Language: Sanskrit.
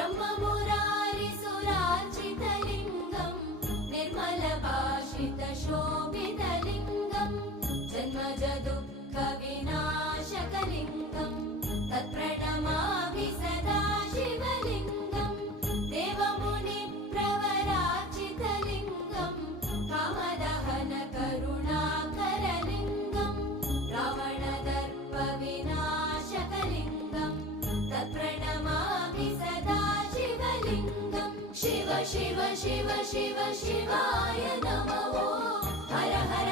ब्रह्ममुरारिसुरार्चितलिङ्गं निर्मलभाषितशोभितलिङ्गं जन्मजदुःखविनाशकलिङ्गं तत्प्रणमामि सदा शिवलिङ्गं देवमुनिप्रवरार्चितलिङ्गं कामदहनकरुणाकरलिङ्गं रावणदर्पविनाशकलिङ्गं तत्प्रणमामि सदा शिवलिङ्गं शिव शिव शिव शिव शिवाय नमो हर हर